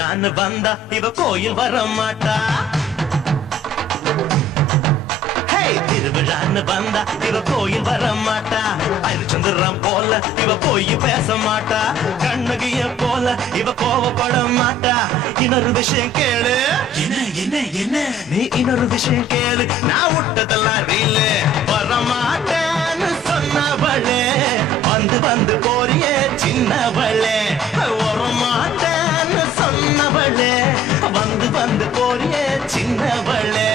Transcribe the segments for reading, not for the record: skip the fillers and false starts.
திருவிழான்னு வந்தா இவ கோயில் வர மாட்டா. திருவிழான்னு வந்தா இவ கோயில் வர மாட்டா. அரிச்சந்திரம் போல இவ போய் பேச மாட்டா. கண்ணகிய போல இவ கோவப்பட மாட்டா. இன்னொரு விஷயம் கேளு. என்ன என்ன என்ன? நீ இன்னொரு விஷயம் கேளு. நான் விட்டதெல்லாம் ரீலு. வர மாட்டேன்னு சொன்னவளே வந்து வந்து போறிய சின்னவளே. வர மாட்டேன்னு சொன்னவளே வந்து வந்து போறிய சின்னவளே.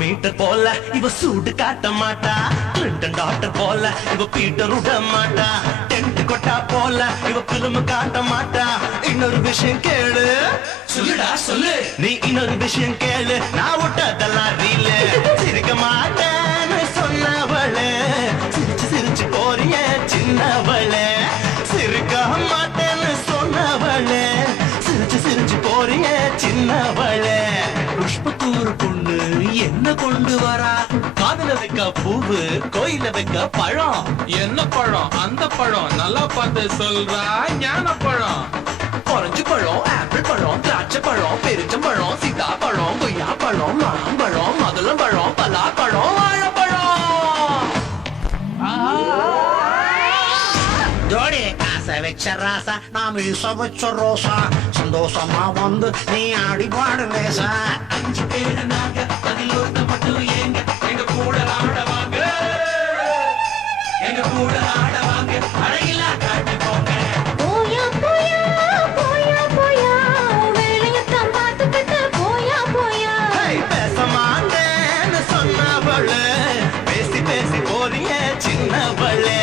மீட்டர் போல இவ சூடு காட்ட மாட்டா. கிளின்டன் டாக்டர் போல இவ பீட்டர் விட மாட்டா. டென்ட் கொட்டா போல இவ பிலிம் காட்ட மாட்டா. இன்னொரு விஷயம் கேளு. சொல்லுடா சொல்லு. நீ இன்னொரு விஷயம் கேளு. நான் விட்டதெல்லாம் ரீலு. சிரிக்க மாட்டேன்னு சொன்னவளே சிரிச்சு சிரிச்சு போறிய சின்னவளே. சிரிக்க மாட்டேன்னு சொன்னவளே சிரிச்சு சிரிச்சு போறிய சின்னவளே. புஷ்பத்தூர் பொண்ணு என்ன கொண்டு வரா? காதல வைக்க பூவு, கோயில வைக்க பழம். என்ன பழம்? அந்த பழம் நல்லா பார்த்து சொல்றா. ஞான பழம், ஆரஞ்சு பழம், ஆப்பிள் பழம், திராட்சை பழம், பெருச்சம்பழம், சீதா பழம், கொய்யா பழம், மாம்பழம், மதுளம் பழம், பலா பழம், வாழைப்பழம். ஜோடி காசை வச்ச ராசா, நான் மீச வச்ச ரோசா. சந்தோஷமா வந்து நீ ஆடி பாடு லேசா. 5 பேரு நாங்க, அதில் ஒருத்த மட்டும் ஏங்க. எங்க கூட ஆடவாங்க, எங்க கூட ஆடவாங்க. அழகிலா காட்டி போங்க. போயா போயா போயா போயா வேலையத்தான் பார்த்துக்கிட்டு போயா போயா. பேச மாட்டேன்னு சொன்னவளே பேசி பேசி போறிய சின்னவளே.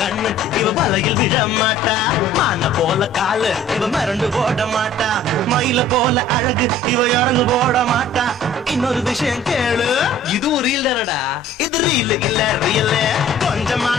கண்ணு இவ வலையில் விழ மாட்டா. மான போல காலு இவ மறந்து போட மாட்டா. மயில போல அழகு இவ இறங்கு போட மாட்டா. இன்னொரு விஷயம் கேளு. இது ரீல் தானடா. இது ரீல் இல்ல ரியல். கொஞ்சமா